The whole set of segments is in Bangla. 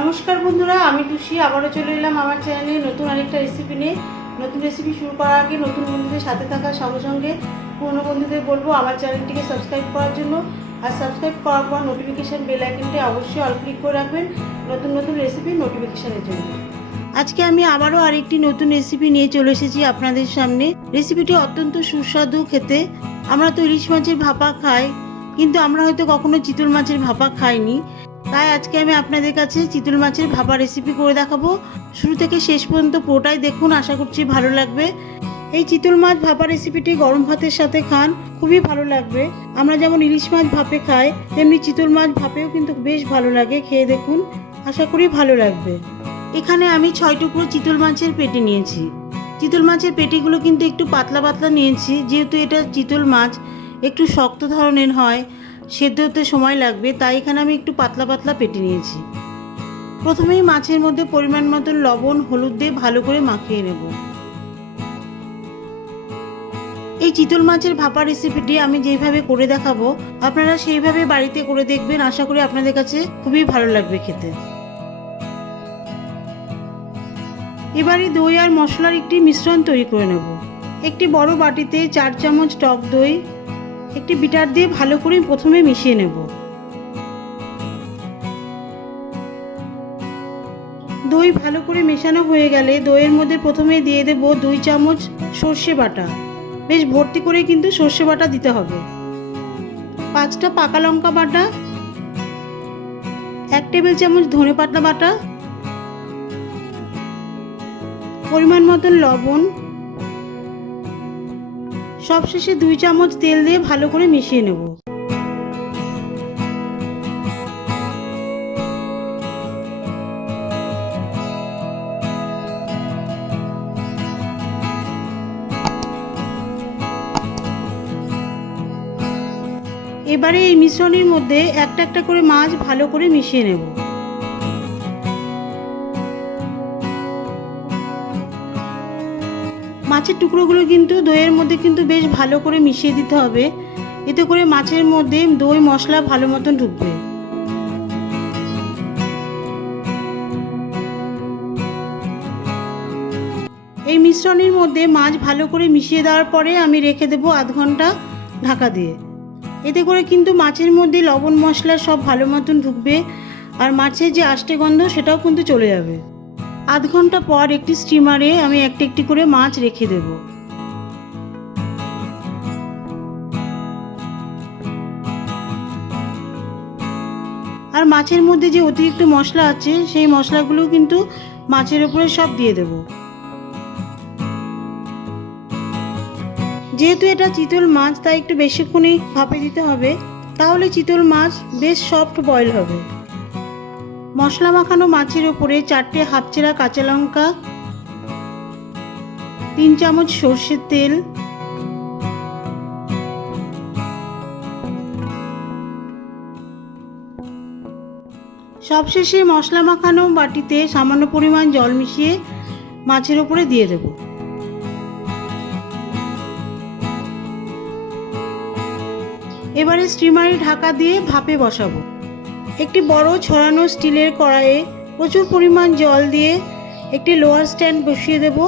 নমস্কার বন্ধুরা, আমি টুসি আবারও চলে এলাম আমার চ্যানেলে নতুন আরেকটা রেসিপি নিয়ে। নতুন রেসিপি শুরু করার আগে নতুন বন্ধুদের সাথে থাকার সঙ্গে সঙ্গে পুরনো বন্ধুদের বলবো আমার চ্যানেলটিকে সাবস্ক্রাইব করার জন্য। আর সাবস্ক্রাইব করার পর নোটিফিকেশান বেল আইকনটি অবশ্যই অল ক্লিক করে রাখবেন নতুন নতুন রেসিপির নোটিফিকেশানের জন্য। আজকে আমি আবারও আরেকটি নতুন রেসিপি নিয়ে চলে এসেছি আপনাদের সামনে। রেসিপিটি অত্যন্ত সুস্বাদু খেতে। আমরা তো ইলিশ মাছের ভাপা খাই, কিন্তু আমরা হয়তো কখনো চিতল মাছের ভাপা খাইনি। তাই আজকে আমি আপনাদের কাছে চিতল মাছের ভাপা রেসিপি করে দেখাবো। শুরু থেকে শেষ পর্যন্ত পুরোটাই দেখুন, আশা করছি ভালো লাগবে। এই চিতল মাছ ভাপা রেসিপিটি গরম ভাতের সাথে খান, খুবই ভালো লাগবে। আমরা যেমন ইলিশ মাছ ভাপে খাই, তেমনি চিতল মাছ ভাপেও কিন্তু বেশ ভালো লাগে। খেয়ে দেখুন, আশা করি ভালো লাগবে। এখানে আমি 6 টুকরো চিতল মাছের পেটি নিয়েছি। চিতল মাছের পেটিগুলো কিন্তু একটু পাতলা পাতলা নিয়েছি, যেহেতু এটা চিতল মাছ একটু শক্ত ধরনের হয়, সেদ্ধ হতে সময় লাগবে, তাই এখানে আমি একটু পাতলা পাতলা পেটি নিয়েছি। প্রথমেই মাছের মধ্যে পরিমাণ মতো লবণ হলুদ দিয়ে ভালো করে মাখিয়ে নেব। এই চিতল মাছের ভাপা রেসিপিটি আমি যেইভাবে করে দেখাবো আপনারা সেইভাবে বাড়িতে করে দেখবেন, আশা করি আপনাদের কাছে খুবই ভালো লাগবে খেতে। এবারে দই আর মশলার একটি মিশ্রণ তৈরি করে নেব। একটি বড় বাটিতে 4 চামচ টক দই একটি বিটার দিয়ে ভালো করে প্রথমে মিশিয়ে নেব। দই ভালো করে মেশানো হয়ে গেলে দইয়ের মধ্যে প্রথমে দিয়ে দেব 2 চামচ সর্ষে বাটা। বেশ ভর্তি করে কিন্তু সর্ষে বাটা দিতে হবে। 5টা পাকা লঙ্কা বাটা, 1 টেবিল চামচ ধনেপাতা বাটা, পরিমাণ মতো লবণ, সবশেষে 2 চামচ তেল দিয়ে ভালো করে মিশিয়ে নেব। এবারে এই মিশ্রণের মধ্যে একটা একটা করে মাছ ভালো করে মিশিয়ে নেব। মাছের টুকরোগুলো কিন্তু দইয়ের মধ্যে কিন্তু বেশ ভালো করে মিশিয়ে দিতে হবে, এতে করে মাছের মধ্যে দই মশলা ভালো মতন ঢুকবে। এই মিশ্রণের মধ্যে মাছ ভালো করে মিশিয়ে দেওয়ার পরে আমি রেখে দেবো আধ ঘন্টা ঢাকা দিয়ে। এতে করে কিন্তু মাছের মধ্যে লবণ মশলা সব ভালো মতন ঢুকবে, আর মাছের যে আষ্টে গন্ধ সেটাও কিন্তু চলে যাবে। আধ ঘন্টা পর একটি স্টিমারে আমি একটি একটি করে মাছ রেখে দেব। আর মাছের মধ্যে যে অতিরিক্ত মশলা আছে সেই মশলাগুলো কিন্তু মাছের উপরে সব দিয়ে দেব। যেহেতু এটা চিতল মাছ তাই একটু বেশিক্ষণই ভাপে দিতে হবে, তাহলে চিতল মাছ বেশ সফট বয়েল হবে। মশলা মাখানো মাছের উপরে 4টে হাফ চেরা কাঁচা লঙ্কা, 3 চামচ সর্ষের তেল, সবশেষে মশলা মাখানো বাটিতে সামান্য পরিমাণ জল মিশিয়ে মাছের উপরে দিয়ে দেব। এবারে স্টিমারে ঢাকা দিয়ে ভাপে বসাবো। একটি বড় ছড়ানো স্টিলের কড়াইয়ে প্রচুর পরিমাণ জল দিয়ে একটি লোহার স্ট্যান্ড বসিয়ে দেব।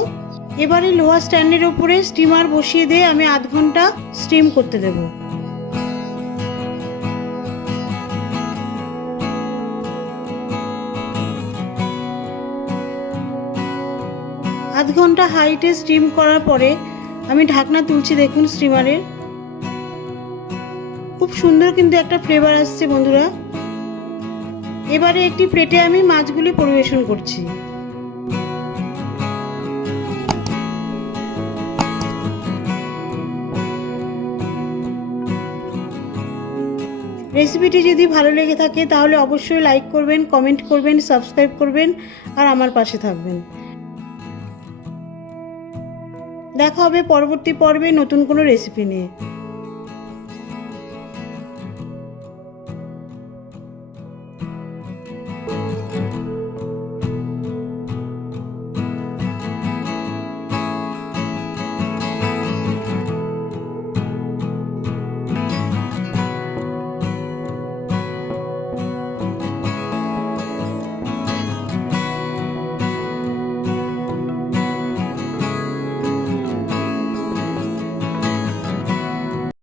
এবারে লোহার স্ট্যান্ডের উপরে স্টিমার বসিয়ে দিয়ে আমি আধ ঘন্টা স্টিম করতে দেব। আধ ঘন্টা হাইটে স্টিম করার পরে আমি ঢাকনা তুলছি। দেখুন স্টিমারের খুব সুন্দর কিন্তু একটা ফ্লেভার আসছে বন্ধুরা। এবারে একটি প্লেটে আমি মাছগুলি পরিবেশন করছি। রেসিপিটি যদি ভালো লেগে থাকে তাহলে অবশ্যই লাইক করবেন, কমেন্ট করবেন, সাবস্ক্রাইব করবেন আর আমার পাশে থাকবেন। দেখা হবে পরবর্তী পর্বে নতুন কোনো রেসিপি নিয়ে।